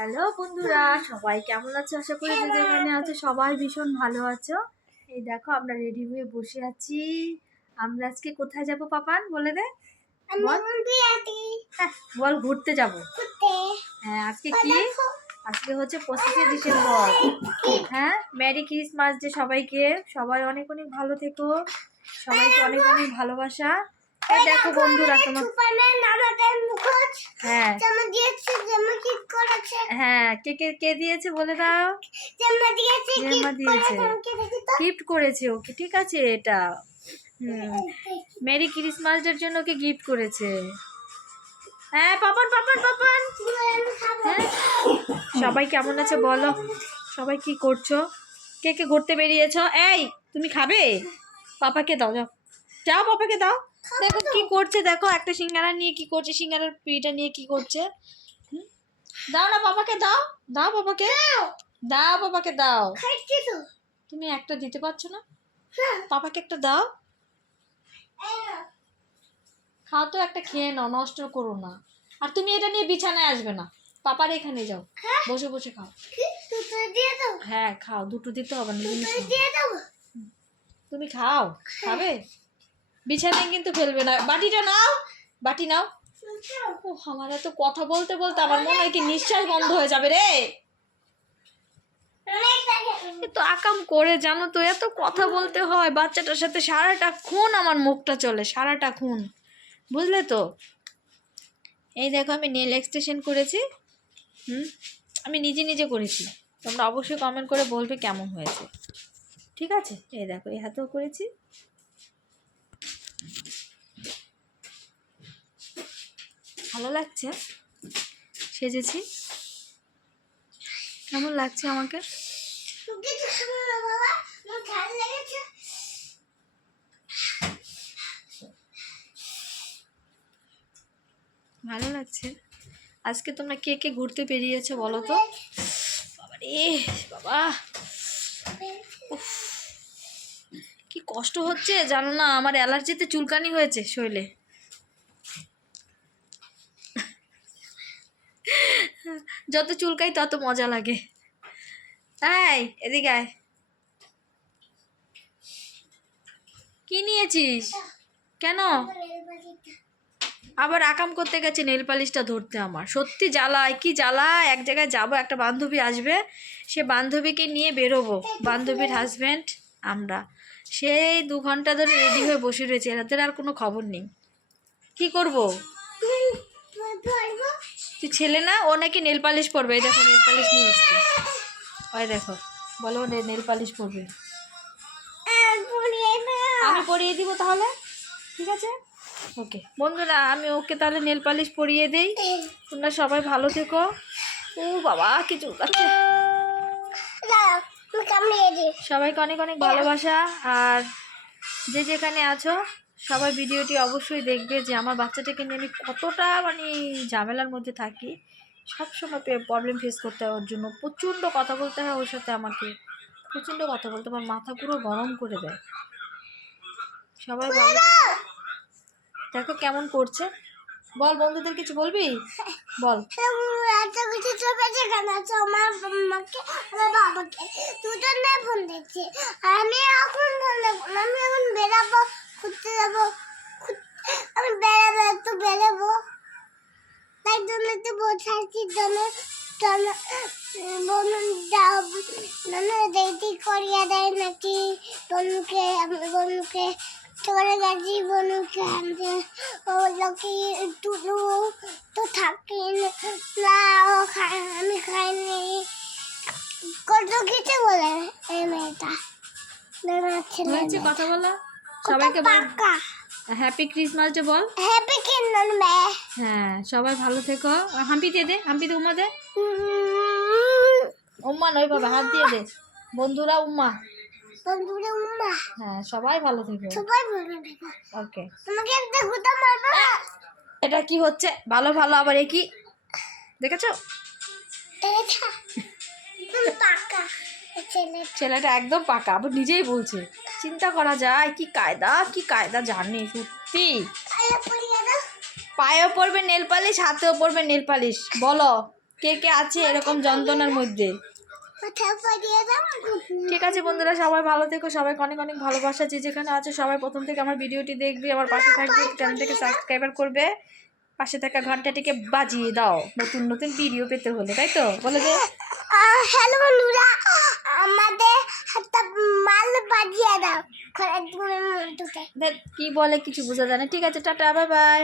Hello বন্ধুরা, সবাই কেমন আছো? আশা করি যে যেখানে আছো সবাই ভীষণ ভালো আছো। এই দেখো আমরা রেডি হয়ে বসে আছি। আমরা আজকে কোথায় যাব পাপান, বলে দে। বল। হ্যাঁ, বল ঘুরতে যাব। হ্যাঁ, আজকে কি? আজকে হচ্ছে 25শে ডিসেম্বর। হ্যাঁ, মেরি ক্রিসমাস যে সবাইকে। সবাই অনেক অনেক ভালো থেকো, সবাইকে অনেক অনেক ভালোবাসা। এই দেখো বন্ধুরা তোমার হ্যাঁ হ্যাঁ কে দিয়েছে বলে দাও। জেম্মা দিয়েছে, গিফট করেছে ওকে, ঠিক আছে। এটা মেরি ক্রিসমাস এর জন্য ওকে গিফট করেছে। হ্যাঁ পাপান পাপান পাপান। হ্যাঁ, সবাই কেমন আছে বলো? সবাই কি করছো? কে কে ঘুরতে বেরিয়েছো? এই তুমি খাবে? পাপাকে দাও, যাও যাও, পাপাকে দাও। দেখো কি করছে, দেখো একটা সিঙ্গারা নিয়ে কি করছে, সিঙ্গারার পিঠা নিয়ে কি করছে। দাও না পাপাকে, দাও দাও পাপাকে, দাও পাপাকে দাও। তুমি একটা দিতে পারছো না? পাপাকে একটা দাও। খাও তো, একটা খেয়ে নাও, নষ্ট করো না। আর তুমি এটা নিয়ে বিছানায় আসবে না, পাপার এখানে যাও, বসে বসে খাও। হ্যাঁ খাও, দুটো দিতে হবে না, তুমি খাও। খাবে? বিছানায় কিন্তু ফেলবে না। বাটিটা নাও, বাটি নাও। ও আমার এত কথা বলতে বলতে আমার মনে হয় কি নিঃশ্বাস বন্ধ হয়ে যাবে রে। এত আকাম করে, জানো তো, এত কথা বলতে হয় বাচ্চাটার সাথে। সারাটা খুন আমার মুখটা চলে, সারাটা খুন, বুঝলে তো। এই দেখো আমি নেল এক্সটেনশন করেছি। আমি নিজে নিজে করেছি। তোমরা অবশ্যই কমেন্ট করে বলবে কেমন হয়েছে, ঠিক আছে। এই দেখো এই হাতেও করেছি। ভালো লাগছে, সেজেছি। কেমন লাগছে আমাকে? ভালো লাগছে। আজকে তোমরা কে কে ঘুরতে বেরিয়েছো বলো তো? বাবা রে বাবা, কি কষ্ট হচ্ছে জানো না, আমার অ্যালার্জিতে চুলকানি হয়েছে শরীরে। যত চুলকাই তত মজা লাগে। এই এদিকে আয়। কি নিয়েছিস? কেন আবার আকাম করতে গেছে নেল পালিশটা ধরতে? আমার সত্যি জ্বালায়, কি জ্বালায়। এক জায়গায় যাব, একটা বান্ধবী আসবে, সে বান্ধবীকে নিয়ে বেরোবো। বান্ধবীর হাজব্যান্ড আমরা সেই 2 ঘন্টা ধরে রেডি হয়ে বসে রয়েছে, এদের আর কোনো খবর নেই। কি করব? তুই ছেলে না? ও নাকি নেল পালিশ পরবে। এই দেখো নেল পালিশ নিয়ে এসছে, ওই দেখো, বলো নেল পালিশ পরবে। আমি পরিয়ে দিব তাহলে, ঠিক আছে। ওকে বন্ধুরা, আমি ওকে তাহলে নেল পালিশ পরিয়ে দেই। তোমরা সবাই ভালো থেকো। ও বাবা কি চুলকাচ্ছে। সবাইকে অনেক অনেক ভালোবাসা। আর যে যেখানে আছো সবাই ভিডিওটি অবশ্যই দেখবে, যে আমার বাচ্চাটাকে নিয়ে আমি কতটা ঝামেলার মধ্যে থাকি। সবসময় প্রবলেম ফেস করতে হয় ওর জন্য, প্রচণ্ড কথা বলতে হয় ওর সাথে। আমাকে প্রচণ্ড কথা বলতে আমার মাথা পুরো গরম করে দেয়। সবাই ভালো থেকো। দেখো কেমন করছে, বল বন্ধুদের কিছু বলবি, বল। আমি এখন বেরাবো, ঘুরতে যাবো, আমি বেড়াবো, একটু বেরাবো, তাই জন্য তো বলছি রেডি করিয়ে দেয় নাকি বনুকে। বনুকে চলে গেছি, বনুকে আনতে। ও লোকে টুলু তো থাকি না, আমি খাইনি। কত কিছু বলে এই মেয়েটা। হয়েছে কথা বলা, সবাইকে বল হ্যাপি ক্রিসমাস ডে, বল হ্যাপি ক্রিসমাস ডে। হ্যাঁ সবাই ভালো থেকো। হাম্পি দিয়ে দে, হাম্পি দে, উম্মা দে। উম্মা নয় বাবা, হাত দিয়ে দে। বন্ধুরা উম্মা, বন্ধুরা উম্মা। হ্যাঁ সবাই ভালো থেকো, সবাই ভালো থেকো। ওকে, তোমাকে একটা গুতা মারবো। এটা কি হচ্ছে? ভালো ভালো আবার এ কি দেখেছো? পাকা ছেলেটা একদম পাকা, আবার নিজেই বলছে। চিন্তা করা যায়, কি কায়দা, কি কায়দা জানে সত্যি। পায়েও পড়বে নেল পালিশ, হাতেও পড়বে নেল পালিশ, বলো কে কে আছে এরকম যন্ত্রণার মধ্যে। ঠিক আছে বন্ধুরা, সবাই ভালো থেকো, সবাইকে অনেক অনেক ভালোবাসা। যে যেখানে আছে সবাই প্রথম থেকে আমার ভিডিওটি দেখবে, আমার পাশে থাকবে, চ্যানেলটাকে সাবস্ক্রাইবার করবে, পাশে থাকা ঘন্টাটিকে বাজিয়ে দাও নতুন নতুন ভিডিও পেতে হলে, তাই তো? বলে দে হ্যালো বন্ধুরা, আমাদের হাতটা মাল বাজিয়ে দাও। কি বলে কিছু বোঝা যায় না। ঠিক আছে, টাটা, বাই বাই।